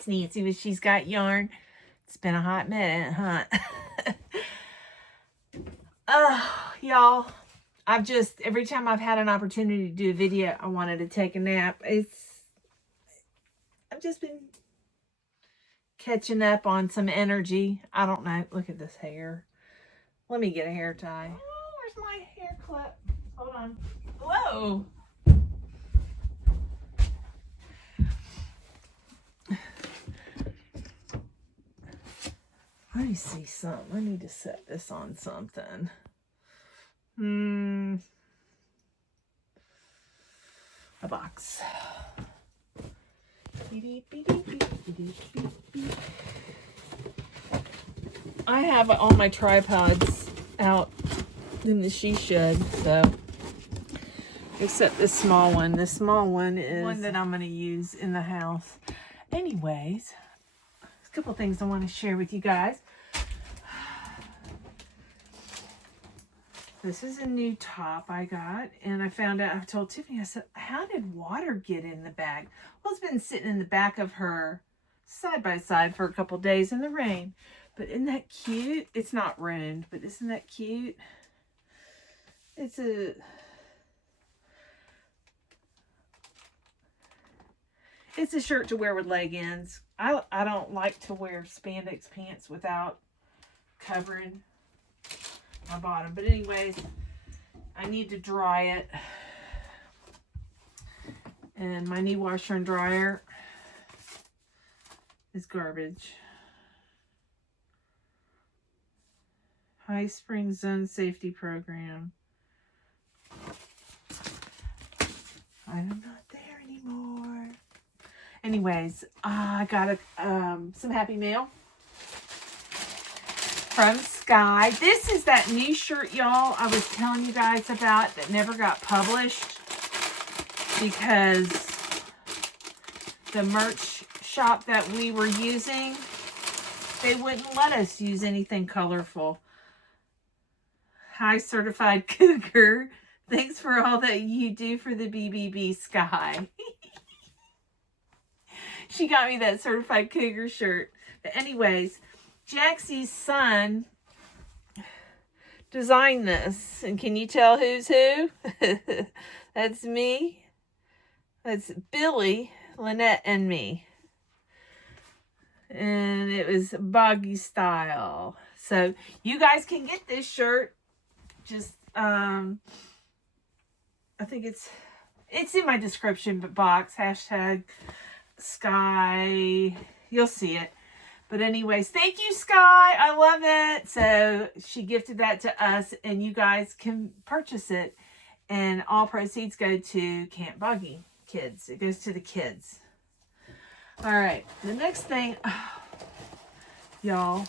It's Nancy, but she's got yarn. It's been a hot minute, huh? Y'all, every time I've had an opportunity to do a video, I wanted to take a nap. I've just been catching up on some energy. I don't know. Look at this hair. Let me get a hair tie. Oh, where's my hair clip? Hold on. Whoa. Let me see something. I need to set this on something. A box. I have all my tripods out in the she shed, so except this small one. This small one is one that I'm going to use in the house. Anyways, there's a couple things I want to share with you guys. This is a new top I got, and I found out, I told Tiffany, I said, how did water get in the bag? Well, it's been sitting in the back of her side by side for a couple days in the rain. But isn't that cute? It's not ruined, but isn't that cute? It's a shirt to wear with leggings. I don't like to wear spandex pants without covering my bottom. But anyways, I need to dry it. And my new washer and dryer is garbage. High Spring Zone Safety Program. I'm not there anymore. Anyways, I got some happy mail from Sky. This is that new shirt, y'all, I was telling you guys about that never got published because the merch shop that we were using, they wouldn't let us use anything colorful. Hi, Certified Cougar. Thanks for all that you do for the BBB, Sky. She got me that Certified Cougar shirt. But anyways, Jaxi's son designed this. And can you tell who's who? That's me. That's Billie, Lynette, and me. And it was Boggy style. So you guys can get this shirt. Just, I think it's in my description box. Hashtag Sky. You'll see it. But anyways, thank you, Sky. I love it. So she gifted that to us, and you guys can purchase it. And all proceeds go to Camp Boggy Kids. It goes to the kids. All right. The next thing, y'all,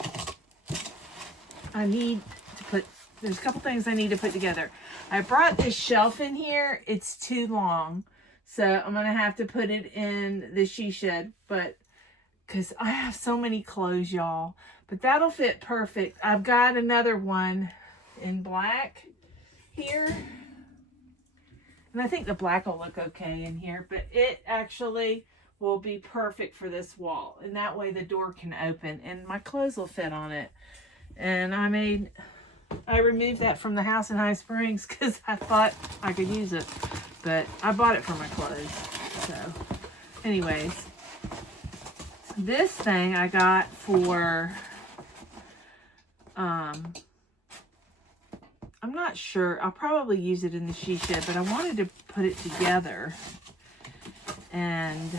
I need to put, there's a couple things I need to put together. I brought this shelf in here. It's too long. So I'm going to have to put it in the she shed. But because I have so many clothes, y'all. But that'll fit perfect. I've got another one in black here. And I think the black will look okay in here. But it actually will be perfect for this wall. And that way the door can open. And my clothes will fit on it. And I removed that from the house in High Springs because I thought I could use it. But I bought it for my clothes. So, anyways. This thing I got for, I'm not sure. I'll probably use it in the she shed, but I wanted to put it together. And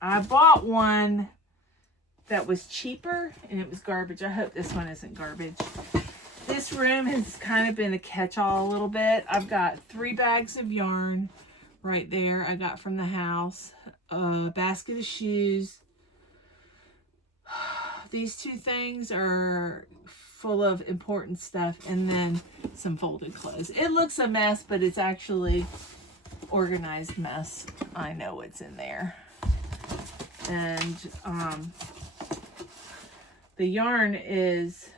I bought one that was cheaper, and it was garbage. I hope this one isn't garbage. This room has kind of been a catch-all a little bit. I've got 3 bags of yarn right there I got from the house. A basket of shoes. These 2 things are full of important stuff, and then some folded clothes. It looks a mess, but it's actually organized mess. I know what's in there. And the yarn is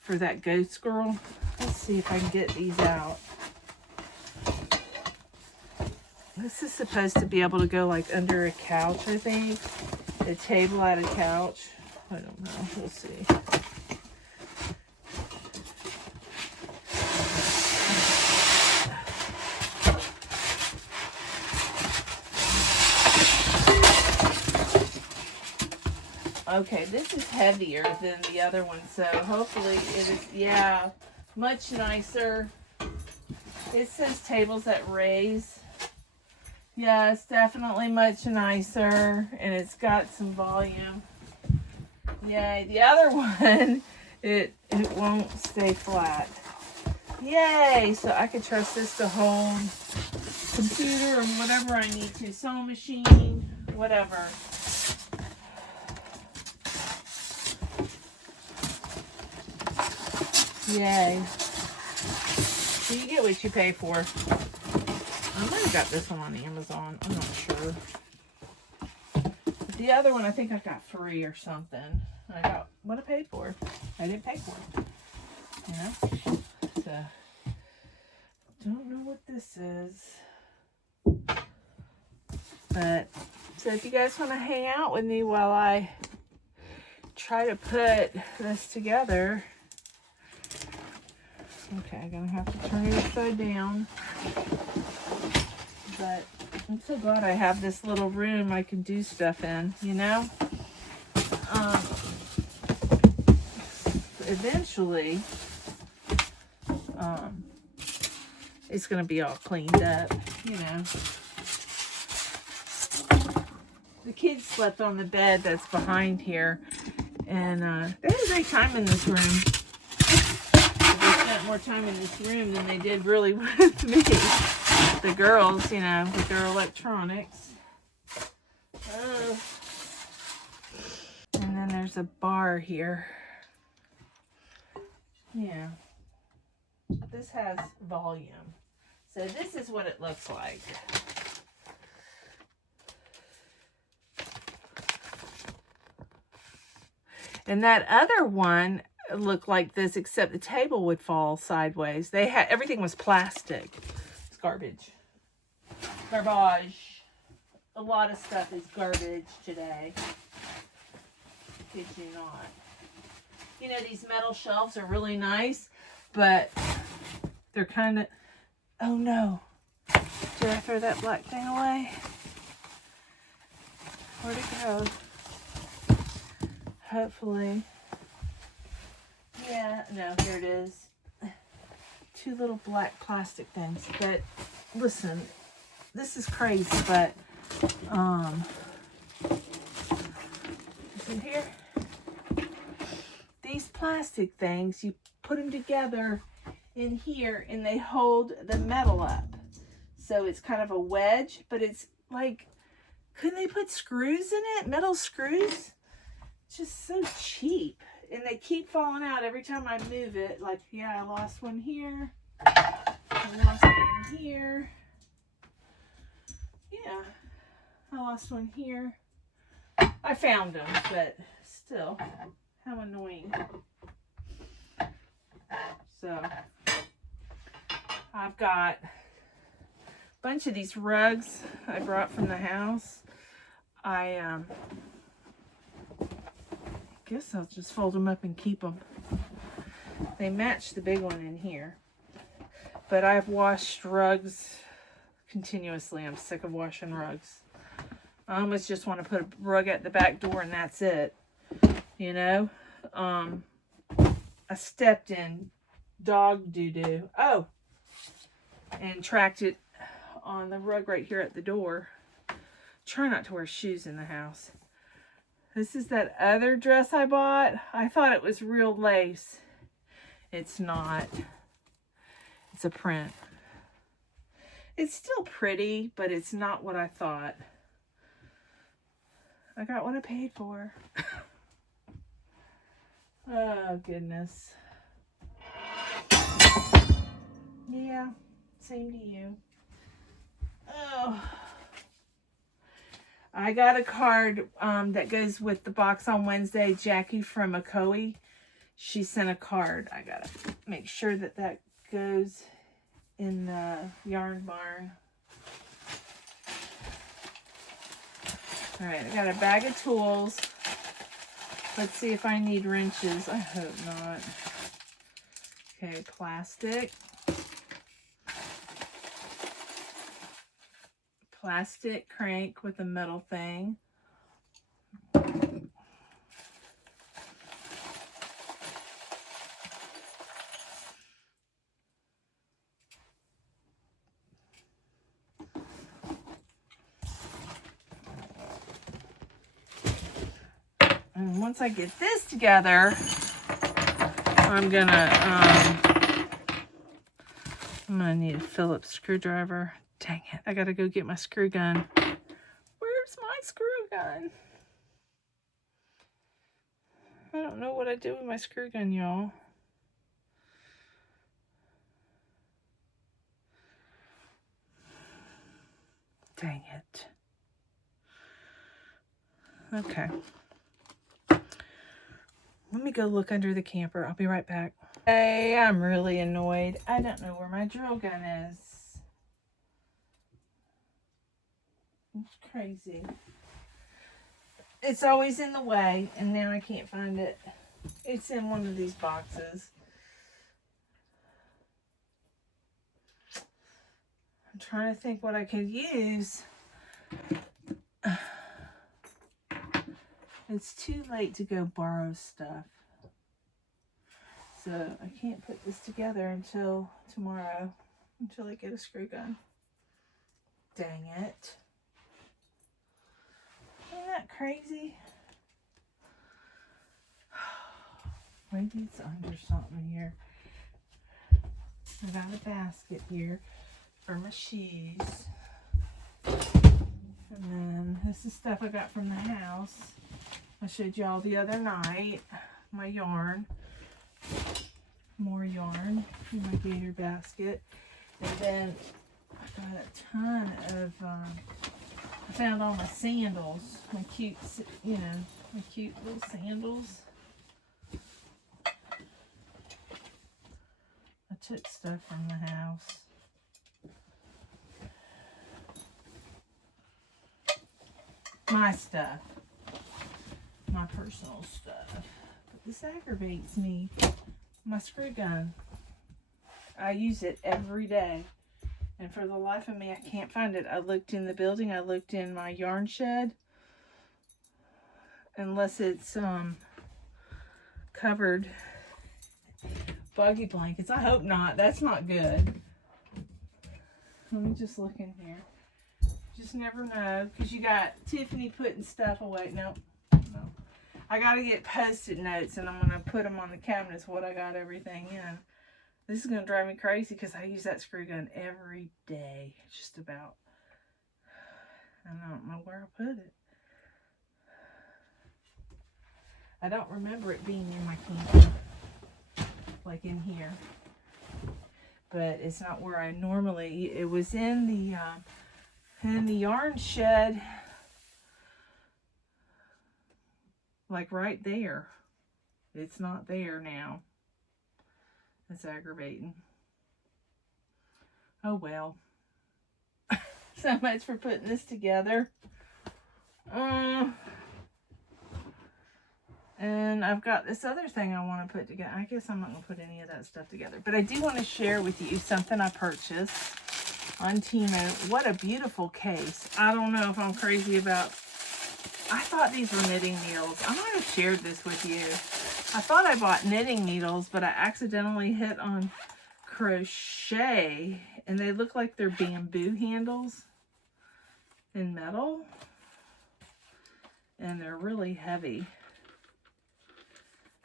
for that ghost girl. Let's see if I can get these out. This is supposed to be able to go like under a couch, I think. A table at a couch. I don't know. We'll see. Okay, this is heavier than the other one, so hopefully it is, yeah, much nicer. It says tables that raise. Yeah, it's definitely much nicer, and it's got some volume. Yay, the other one, it won't stay flat. Yay, so I can trust this to hold computer or whatever I need to, sewing machine, whatever. Yay. So you get what you pay for. I might have got this one on Amazon. I'm not sure. But the other one, I think I got free or something. I got what I paid for. I didn't pay for it. You know? So, don't know what this is. But, so if you guys want to hang out with me while I try to put this together. Okay, I'm going to have to turn it upside down. But I'm so glad I have this little room I can do stuff in, you know? Eventually, it's going to be all cleaned up, you know? The kids slept on the bed that's behind here, and they had a great time in this room. They spent more time in this room than they did really with me. The girls, you know, with their electronics. And then there's a bar here. Yeah. This has volume. So this is what it looks like. And that other one looked like this, except the table would fall sideways. They had, everything was plastic. It's garbage. Garbage. A lot of stuff is garbage today. Kid you not. You know, these metal shelves are really nice, but they're kind of, oh no. Did I throw that black thing away? Where'd it go? Hopefully. Yeah, no, here it is. Two little black plastic things. But listen, this is crazy, but is it here? These plastic things, you put them together in here and they hold the metal up. So it's kind of a wedge, but it's like, couldn't they put screws in it? Metal screws? Just so cheap, and they keep falling out every time I move it. Like, yeah, I lost one here, I lost one here, yeah, I lost one here. I found them, but still, how annoying. So I've got a bunch of these rugs I brought from the house. I guess I'll just fold them up and keep them. They match the big one in here. But I've washed rugs continuously. I'm sick of washing rugs. I almost just want to put a rug at the back door and that's it. You know? I stepped in dog doo-doo. Oh! And tracked it on the rug right here at the door. Try not to wear shoes in the house. This is that other dress I bought. I thought it was real lace. It's not. It's a print. It's still pretty, but it's not what I thought. I got what I paid for. Oh, goodness. Yeah, same to you. Oh. I got a card that goes with the box on Wednesday. Jackie from Macoy, she sent a card. I gotta make sure that that goes in the yarn barn. All right, I got a bag of tools. Let's see if I need wrenches. I hope not. Okay, plastic. Plastic crank with a metal thing. And once I get this together, I'm gonna need a Phillips screwdriver. Dang it, I gotta go get my screw gun. Where's my screw gun? I don't know what I do with my screw gun, y'all. Dang it. Okay. Let me go look under the camper. I'll be right back. Hey, I'm really annoyed. I don't know where my drill gun is. It's crazy. It's always in the way, and now I can't find it. It's in one of these boxes. I'm trying to think what I could use. It's too late to go borrow stuff. So I can't put this together until tomorrow, until I get a screw gun. Dang it. Isn't that crazy? Maybe it's under something here. I got a basket here for my shoes. And then this is stuff I got from the house. I showed y'all the other night. My yarn. More yarn in my gator basket. And then I got a ton of, I found all my sandals. My cute, you know, my cute little sandals. I took stuff from the house. My stuff. My personal stuff. But this aggravates me. My screw gun. I use it every day. And for the life of me, I can't find it. I looked in the building. I looked in my yarn shed. Unless it's covered. Boggy blankets. I hope not. That's not good. Let me just look in here. Just never know. Because you got Tiffany putting stuff away. Nope. No. I got to get Post-it notes. And I'm going to put them on the cabinets. What I got everything in. This is going to drive me crazy. Because I use that screw gun every day. Just about. I don't know where I put it. I don't remember it being in my camper. Like in here. But it's not where I normally. It was in the yarn shed. Like right there. It's not there now. That's aggravating. Oh well. So much for putting this together. And I've got this other thing I want to put together. I guess I'm not going to put any of that stuff together. But I do want to share with you something I purchased on Temu. What a beautiful case. I don't know if I'm crazy about... I thought these were knitting needles. I might have shared this with you. I thought I bought knitting needles, but I accidentally hit on Crochet. And they look like they're bamboo handles in metal. And they're really heavy.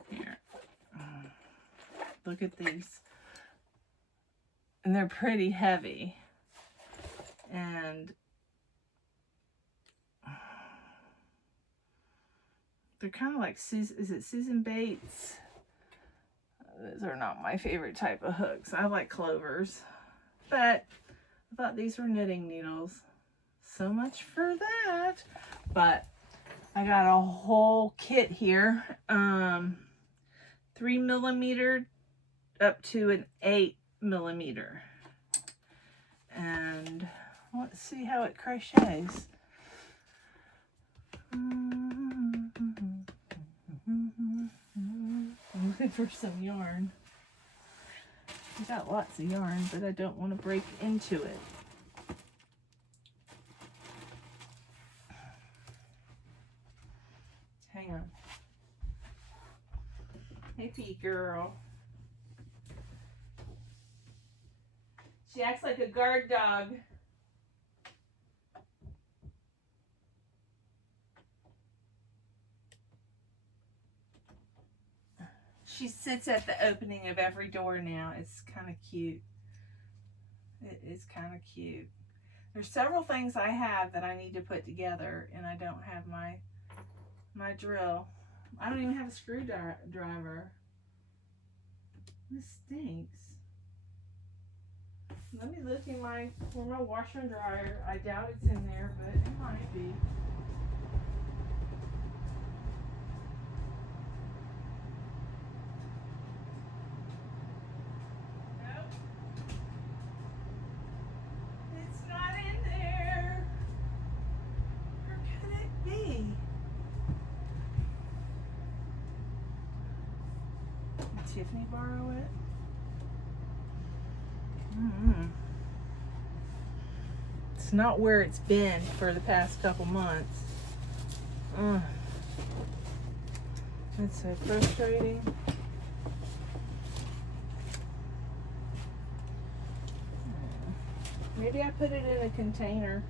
Here. Look at these. And they're pretty heavy. And they're kind of like, is it Susan Bates? Those are not my favorite type of hooks. I like clovers. But I thought these were knitting needles. So much for that. But I got a whole kit here. 3mm up to an 8mm. And let's see how it crochets. I'm looking for some yarn. I got lots of yarn, but I don't want to break into it. Hang on. Hey, Pea girl. She acts like a guard dog. She sits at the opening of every door now. It's kind of cute. It is kind of cute. There's several things I have that I need to put together, and I don't have my drill. I don't even have a screwdriver. This stinks. Let me look in my washer and dryer. I doubt it's in there, but it might be. Nope. It's not in there. Where could it be? Did Tiffany borrow it? It's not where it's been for the past couple months. That's so frustrating. Maybe I put it in a container.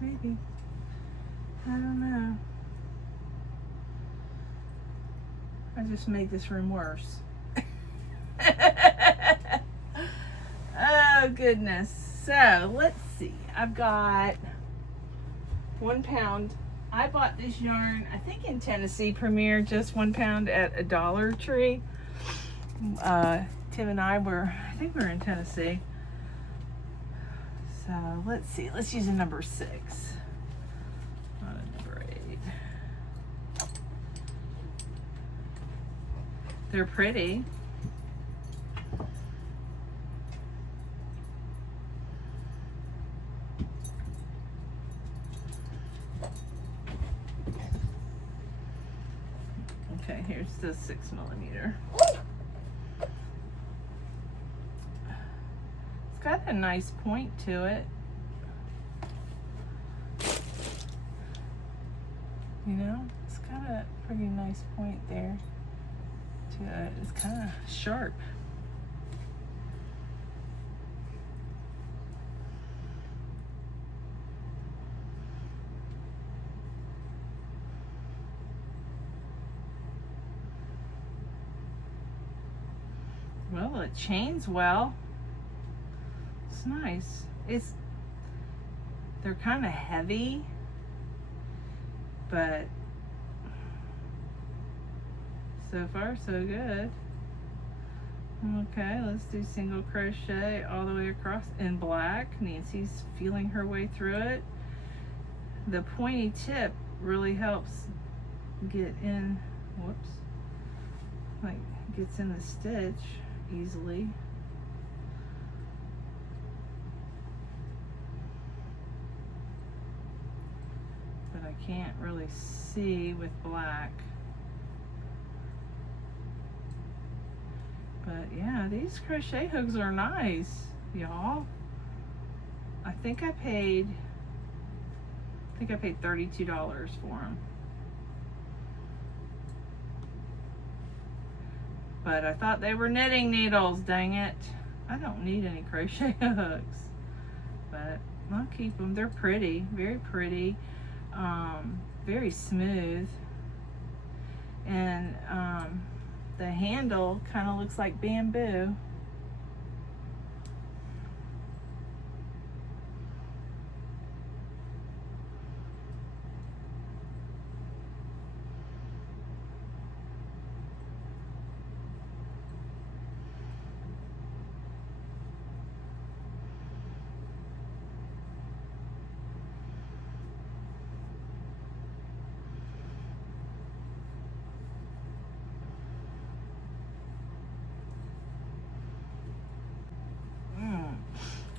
Maybe. I don't know. I just made this room worse. Oh goodness. So let's see. I've got 1 pound. I bought this yarn, I think in Tennessee Premier, just 1 pound at a Dollar Tree. Tim and I I think we were in Tennessee. So let's see. Let's use a number 6. Not a number 8. They're pretty. Okay, here's the 6mm. It's got a nice point to it. You know, it's got a pretty nice point there to it. It's kind of sharp. Well, it chains well. It's nice. They're kind of heavy, but so far so good. Okay, let's do single crochet all the way across in black. Nancy's feeling her way through it. The pointy tip really helps get in, whoops, like gets in the stitch easily. But I can't really see with black. But yeah, these crochet hooks are nice, y'all. I think I paid $32 for them. But I thought they were knitting needles, dang it. I don't need any crochet hooks. But I'll keep them. They're pretty, very pretty. Very smooth. And the handle kind of looks like bamboo.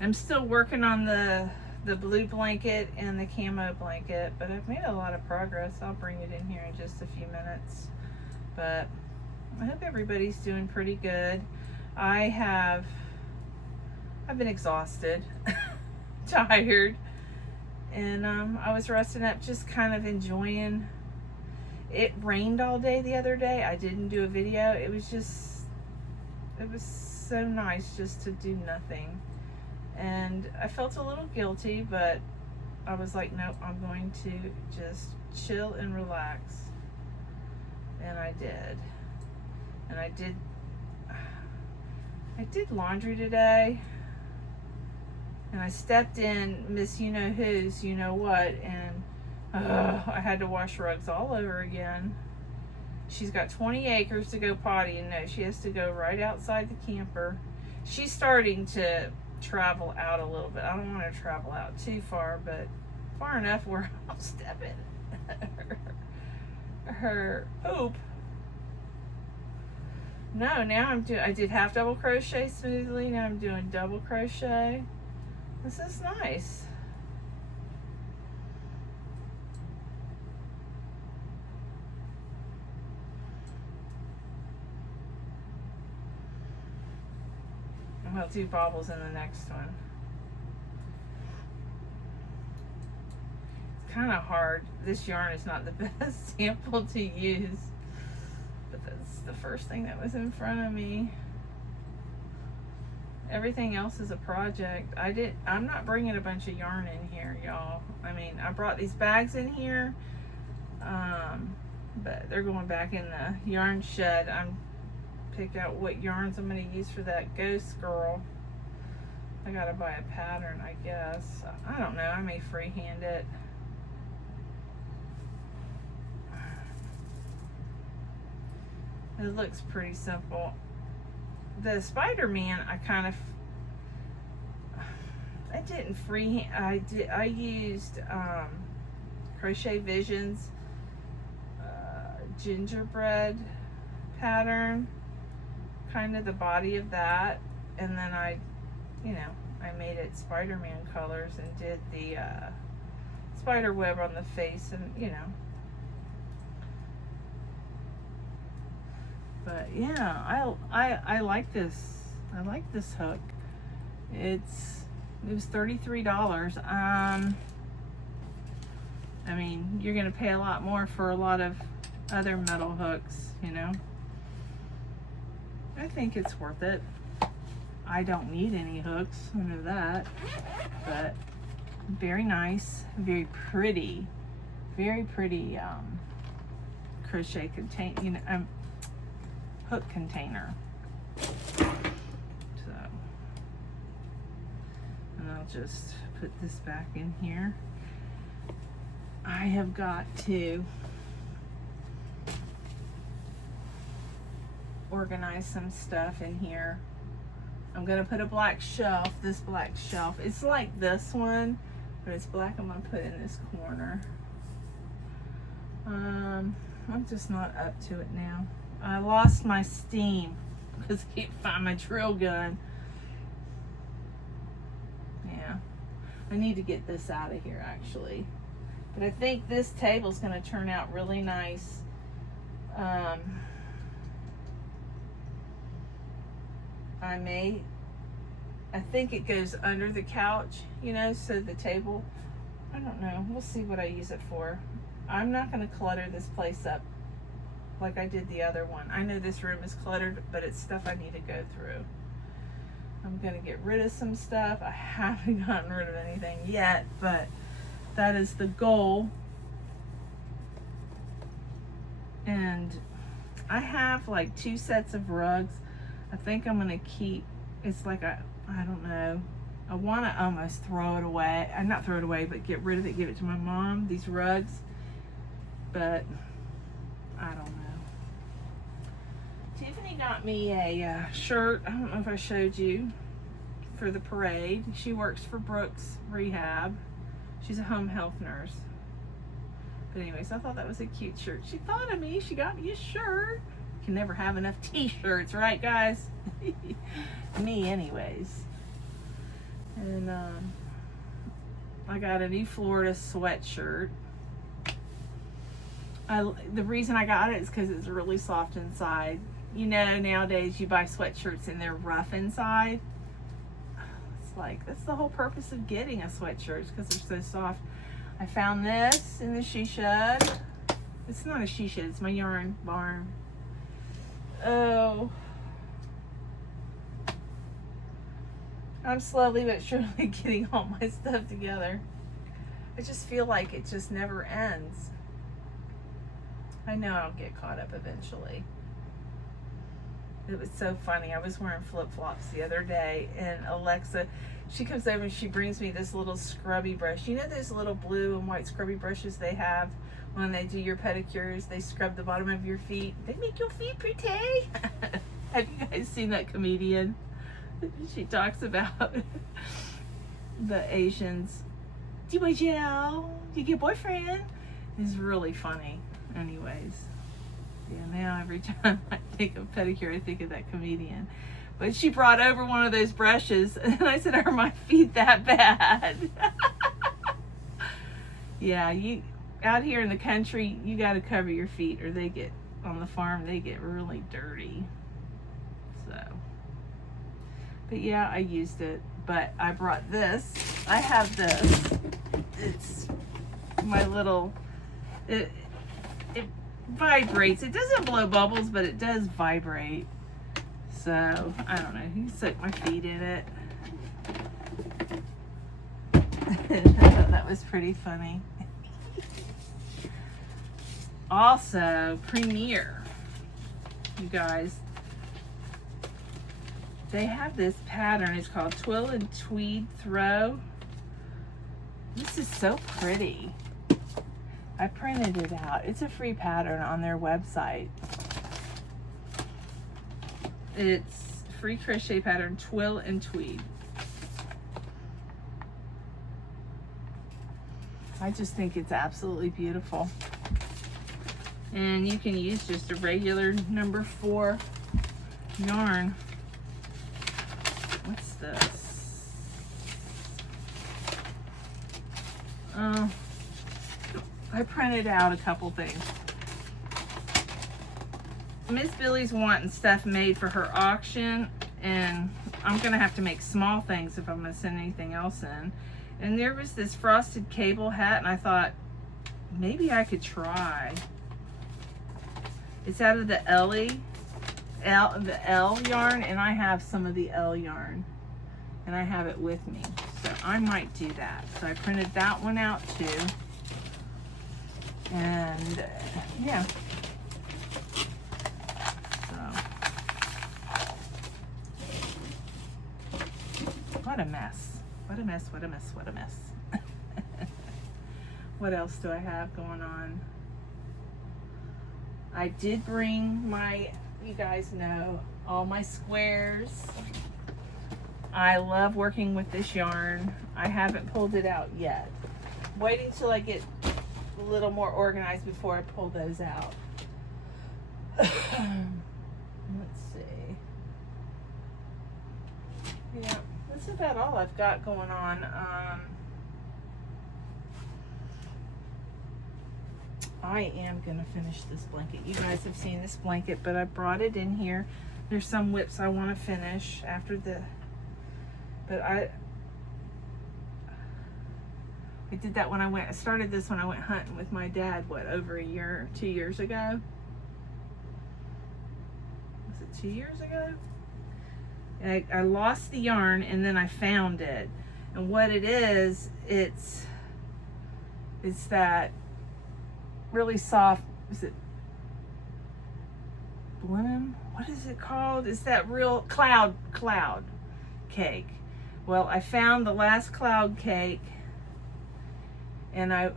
I'm still working on the blue blanket and the camo blanket, but I've made a lot of progress. I'll bring it in here in just a few minutes. But I hope everybody's doing pretty good. I've been exhausted, tired, and I was resting up, just kind of enjoying. It rained all day the other day. I didn't do a video. It was so nice just to do nothing. And I felt a little guilty, but I was like, nope, I'm going to just chill and relax. And I did. And I did laundry today. And I stepped in Miss You-Know-Who's You-Know-What, and I had to wash rugs all over again. She's got 20 acres to go potty, and no, she has to go right outside the camper. She's starting to travel out a little bit. I don't want to travel out too far, but far enough where I'll step in her poop. No, now I did half double crochet smoothly. Now I'm doing double crochet. This is nice. I'll do bobbles in the next one. It's kind of hard. This yarn is not the best sample to use, but that's the first thing that was in front of me. Everything else is a project. I'm not bringing a bunch of yarn in here, y'all. I mean, I brought these bags in here, but they're going back in the yarn shed. I'm picked out what yarns I'm going to use for that ghost girl. I gotta buy a pattern, I guess. I don't know. I may freehand it. It looks pretty simple. The Spider-Man, I didn't freehand. I used Crochet Visions gingerbread pattern, kind of the body of that, and then I made it Spider-Man colors and did the spider web on the face, and but yeah, I like this. I like this hook. It was $33. I mean, you're gonna pay a lot more for a lot of other metal hooks, I think it's worth it. I don't need any hooks, I know that, but very nice, very pretty crochet hook container. So, and I'll just put this back in here. I have got to organize some stuff in here. I'm gonna put a black shelf, this black shelf. It's like this one, but it's black. I'm gonna put in this corner. I'm just not up to it now. I lost my steam because I can't find my drill gun. Yeah, I need to get this out of here actually. But I think this table's gonna turn out really nice. I think it goes under the couch, so the table, I don't know, we'll see what I use it for. I'm not going to clutter this place up like I did the other one. I know this room is cluttered, but it's stuff I need to go through. I'm going to get rid of some stuff. I haven't gotten rid of anything yet, but that is the goal. And I have like 2 sets of rugs. I think I'm gonna keep, it's like I don't know, I want to almost throw it away, not throw it away, but get rid of it, give it to my mom, these rugs, but I don't know. Tiffany got me a shirt, I don't know if I showed you, for the parade. She works for Brooks Rehab. She's a home health nurse. But anyways, I thought that was a cute shirt. She thought of me, she got me a shirt. Can never have enough t-shirts, right guys? Me anyways. And I got a new Florida sweatshirt. The reason I got it is because it's really soft inside. You know, nowadays you buy sweatshirts and they're rough inside. It's like, that's the whole purpose of getting a sweatshirt, because they're so soft. I found this in the she shed. It's not a she shed, it's my yarn barn. Oh. I'm slowly but surely getting all my stuff together. I just feel like it just never ends. I know I'll get caught up eventually. It was so funny. I was wearing flip-flops the other day, and Alexa, she comes over and she brings me this little scrubby brush. You know those little blue and white scrubby brushes they have when they do your pedicures? They scrub the bottom of your feet. They make your feet pretty. Have you guys seen that comedian? She talks about the Asians. Do you want gel? Do you get a boyfriend? It's really funny. Anyways, yeah, now every time I think of pedicure, I think of that comedian. But she brought over one of those brushes, and I said, are my feet that bad? Yeah, you out here in the country, you got to cover your feet, or they get, on the farm, they get really dirty. So, but yeah, I used it. But I brought this. I have this. It's my little, it vibrates. It doesn't blow bubbles, but it does vibrate. So, I don't know. You can soak my feet in it. I thought that was pretty funny. Also, Premier. You guys. They have this pattern. It's called Twill and Tweed Throw. This is so pretty. I printed it out. It's a free pattern on their website. It's free crochet pattern, Twill and Tweed. I just think it's absolutely beautiful. And you can use just a regular number 4 yarn. What's this? Oh. I printed out a couple things. Miss Billie's wanting stuff made for her auction, and I'm gonna have to make small things if I'm gonna send anything else in. And there was this frosted cable hat, and I thought maybe I could try. It's out of the the L yarn, and I have some of the L yarn, and I have it with me, so I might do that. So I printed that one out too. And yeah, so what a mess, what a mess, what a mess, what a mess. What else do I have going on? I did bring my, you guys know, all my squares. I love working with this yarn. I haven't pulled it out yet. Waiting till I get a little more organized before I pull those out. Let's see. Yeah, that's about all I've got going on. I am gonna finish this blanket. You guys have seen this blanket, but I brought it in here. There's some whips I want to finish after the, but I did that when I started this when I went hunting with my dad, what, over 2 years ago? Was it 2 years ago? I lost the yarn, and then I found it. And what it is, it's that really soft, is it blenheim? What is it called? It's that real cloud cake. Well, I found the last cloud cake, and I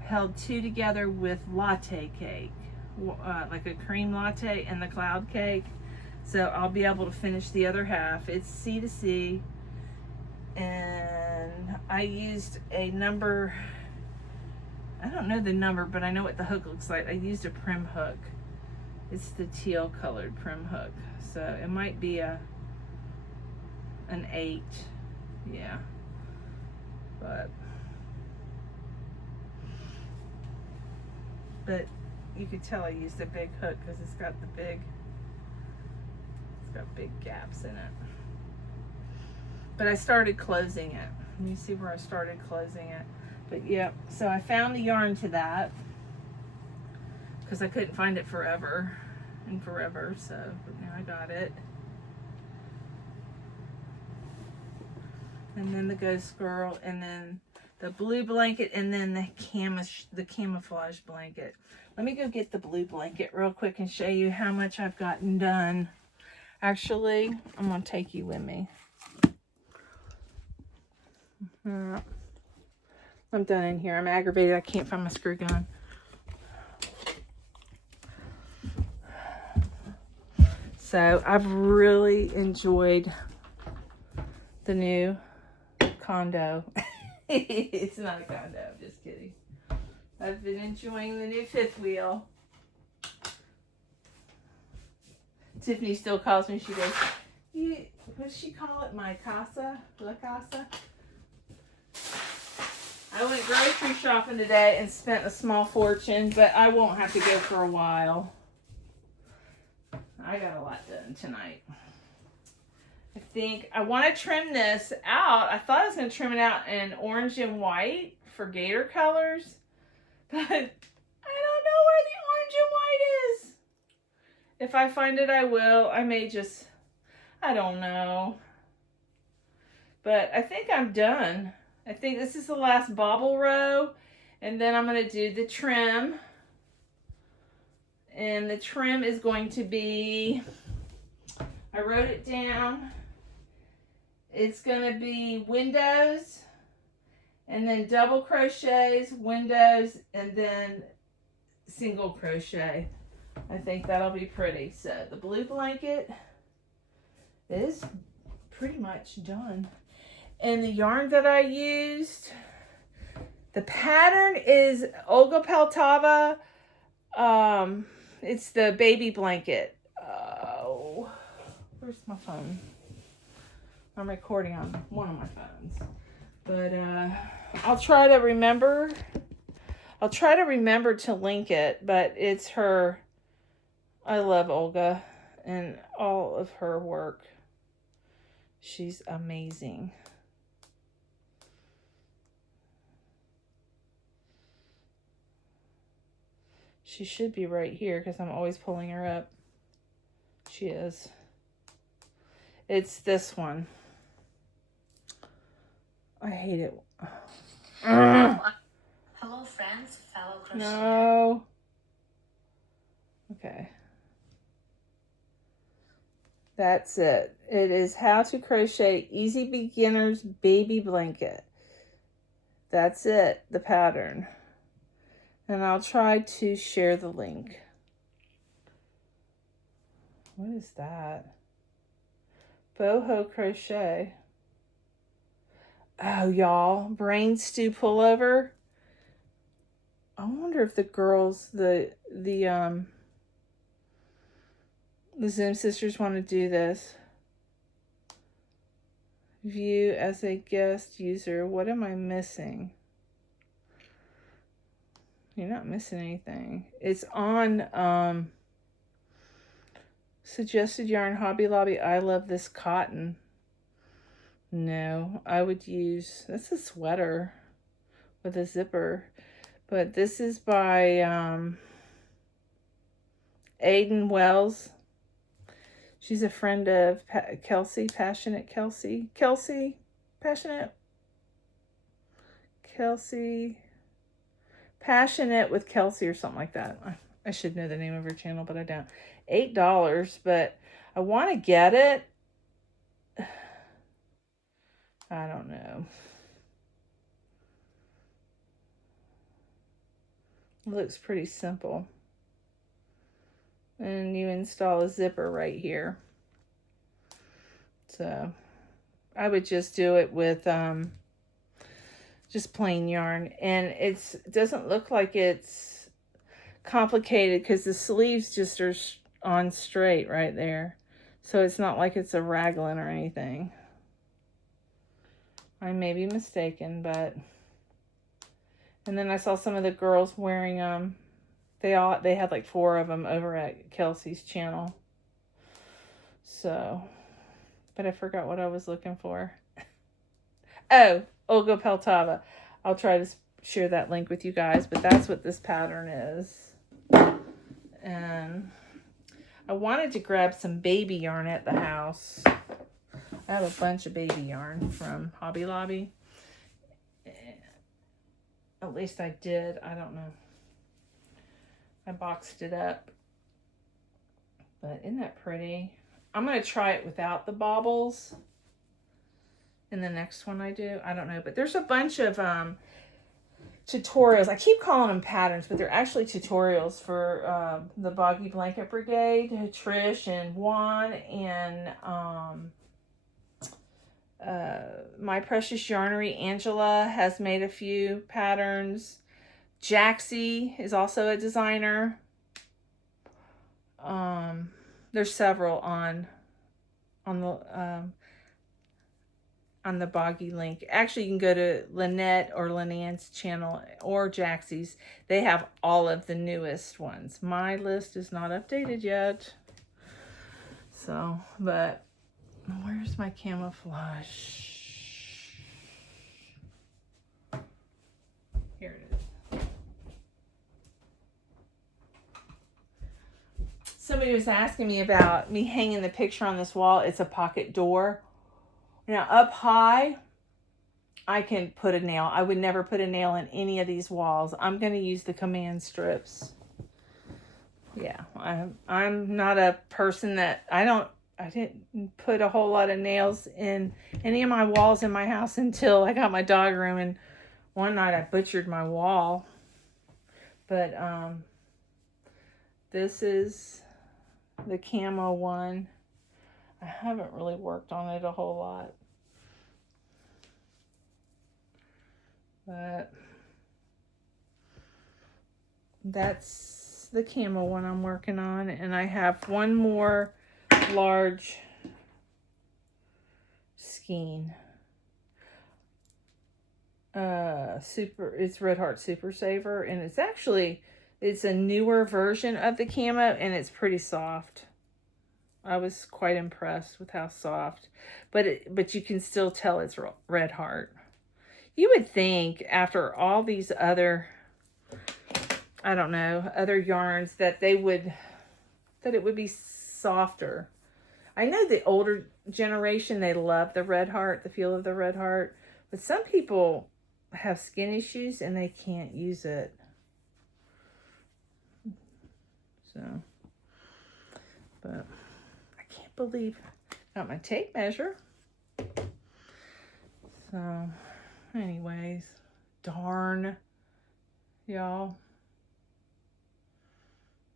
held 2 together with latte cake, like a cream latte and the cloud cake. So I'll be able to finish the other half. It's C to C, and I used a number, I don't know the number, but I know what the hook looks like. I used a prim hook. It's the teal colored prim hook. So it might be an 8. Yeah. But you could tell I used a big hook because it's got big gaps in it. But I started closing it. You see where I started closing it. But yeah, so I found the yarn to that because I couldn't find it forever, so now I got it. And then the Ghost Girl, and then the blue blanket, and then the camouflage blanket. Let me go get the blue blanket real quick and show you how much I've gotten done. Actually, I'm going to take you with me. I'm done in here. I'm aggravated. I can't find my screw gun. So I've really enjoyed the new condo. It's not a condo, I'm just kidding. I've been enjoying the new fifth wheel. Tiffany still calls me. She goes, what does she call it? My casa? La casa? I went grocery shopping today and spent a small fortune, but I won't have to go for a while. I got a lot done tonight. I think I want to trim this out. I thought I was going to trim it out in orange and white for gator colors, but I don't know where the orange and white is. If I find it, I will. I may just, I don't know. But I think I'm done. I think this is the last bobble row, and then I'm going to do the trim. And the trim is going to be, I wrote it down. It's going to be windows, and then double crochets, windows, and then single crochet. I think that'll be pretty. So the blue blanket is pretty much done. And the yarn that I used, the pattern is Olga Poltava. It's the baby blanket. Oh, where's my phone? I'm recording on one of my phones. But I'll try to remember. I'll try to remember to link it, but it's her. I love Olga and all of her work. She's amazing. She should be right here because I'm always pulling her up. She is. It's this one. I hate it. Hello friends, fellow crocheters. No. Okay. That's it. It is How to Crochet Easy Beginner's Baby Blanket. That's it, the pattern. And I'll try to share the link. What is that? Boho crochet. Oh, y'all, brain stew pullover. I wonder if the girls, the Zoom sisters want to do this. View as a guest user. What am I missing? You're not missing anything. It's on suggested yarn, Hobby Lobby. I love this cotton. No, I would use, that's a sweater with a zipper. But this is by Aiden Wells. She's a friend of Kelsey, Passionate Kelsey. Kelsey, Passionate. Kelsey. Passionate with Kelsey or something like that. I should know the name of her channel, but I don't. $8, but I want to get it. I don't know. It looks pretty simple. And you install a zipper right here. So I would just do it with just plain yarn. And it doesn't look like it's complicated because the sleeves just are on straight right there. So it's not like it's a raglan or anything. I may be mistaken, but... And then I saw some of the girls wearing them. They had like 4 of them over at Kelsey's channel. So, but I forgot what I was looking for. Oh, Olga Peltava. I'll try to share that link with you guys, but that's what this pattern is. And I wanted to grab some baby yarn at the house. I have a bunch of baby yarn from Hobby Lobby. At least I did. I don't know. I boxed it up. But isn't that pretty? I'm going to try it without the baubles in the next one I do. I don't know. But there's a bunch of tutorials. I keep calling them patterns, but they're actually tutorials for the Boggy Blanket Brigade. Trish and Juan and My Precious Yarnery. Angela has made a few patterns. Jaxi is also a designer. There's several on the Boggy link. Actually, you can go to Lynette or Lynanne's channel or Jaxi's. They have all of the newest ones. My list is not updated yet. So, but where's my camouflage? Here it is. Somebody was asking me about me hanging the picture on this wall. It's a pocket door. Now, up high, I can put a nail. I would never put a nail in any of these walls. I'm going to use the command strips. Yeah, I'm not a person that... I didn't put a whole lot of nails in any of my walls in my house until I got my dog room. And one night I butchered my wall. But this is the camo one. I haven't really worked on it a whole lot. But that's the camo one I'm working on. And I have one more large skein. It's Red Heart Super Saver. And it's a newer version of the camo. And it's pretty soft. I was quite impressed with how soft, but you can still tell it's Red Heart. You would think after all these other, I don't know, other yarns that it would be softer. I know the older generation, they love the Red Heart, the feel of the Red Heart, but some people have skin issues and they can't use it. So, but believe got my tape measure. So anyways, darn y'all,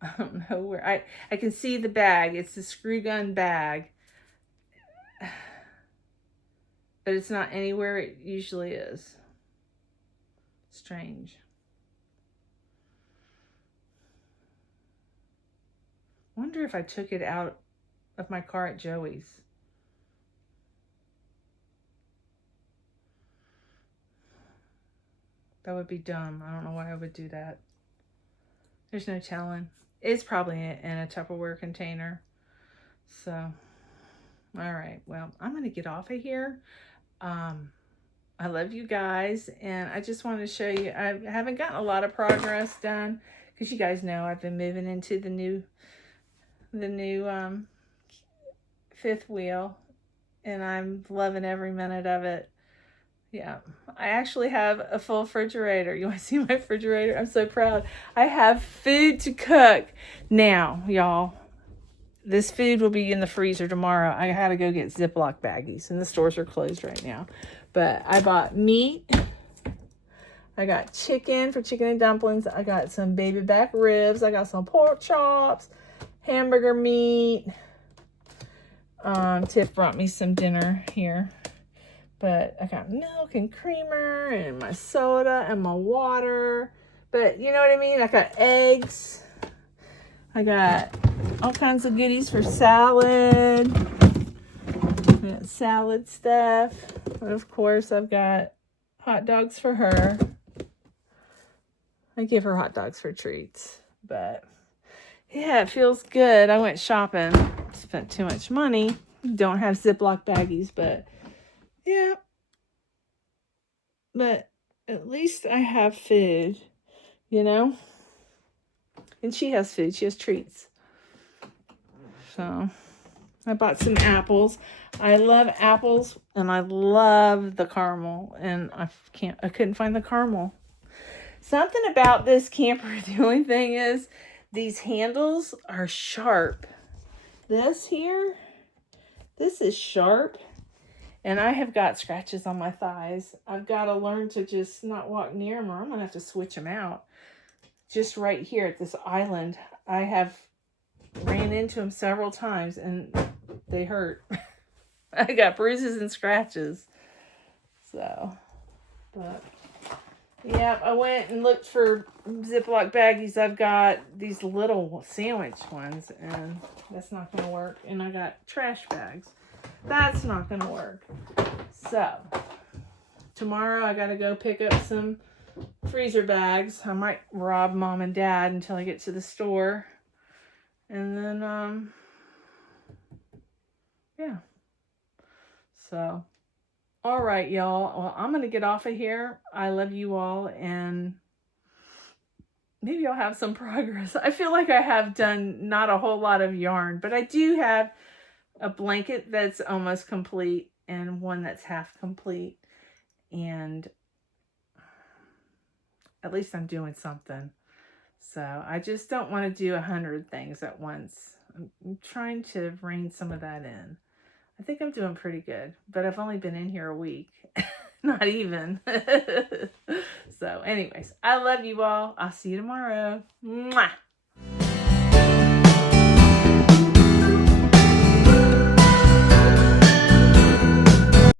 I don't know where I can see the bag. It's the screw gun bag, but it's not anywhere it usually is. Strange. Wonder if I took it out of my car at Joey's. That would be dumb. I don't know why I would do that. There's no telling. It's probably in a Tupperware container. So, all right. Well, I'm going to get off of here. I love you guys. And I just wanted to show you, I haven't gotten a lot of progress done because you guys know I've been moving into the new 5th wheel, and I'm loving every minute of it. Yeah, I actually have a full refrigerator. You want to see my refrigerator? I'm so proud. I have food to cook. Now, y'all, this food will be in the freezer tomorrow. I had to go get Ziploc baggies, and the stores are closed right now. But I bought meat. I got chicken for chicken and dumplings. I got some baby back ribs. I got some pork chops, hamburger meat. Tiff brought me some dinner here, but I got milk and creamer and my soda and my water, but you know what I mean? I got eggs. I got all kinds of goodies for salad. I got salad stuff. Of course, I've got hot dogs for her. I give her hot dogs for treats. But yeah, it feels good. I went shopping. Spent too much money. Don't have Ziploc baggies, but yeah. But at least I have food, you know? And she has food. She has treats. So I bought some apples. I love apples and I love the caramel. And I couldn't find the caramel. Something about this camper, the only thing is these handles are sharp. This here, this is sharp. And I have got scratches on my thighs. I've got to learn to just not walk near them or I'm going to have to switch them out. Just right here at this island, I have ran into them several times and they hurt. I got bruises and scratches. So, but yeah, I went and looked for Ziploc baggies. I've got these little sandwich ones and that's not going to work. And I got trash bags. That's not going to work. So, tomorrow I got to go pick up some freezer bags. I might rob Mom and Dad until I get to the store. And then, yeah. So, all right, y'all. Well, I'm going to get off of here. I love you all. And maybe I'll have some progress. I feel like I have done not a whole lot of yarn. But I do have a blanket that's almost complete and one that's half complete. And at least I'm doing something. So I just don't want to do 100 things at once. I'm trying to rein some of that in. I think I'm doing pretty good, but I've only been in here a week. Not even. So anyways, I love you all. I'll see you tomorrow. Mwah!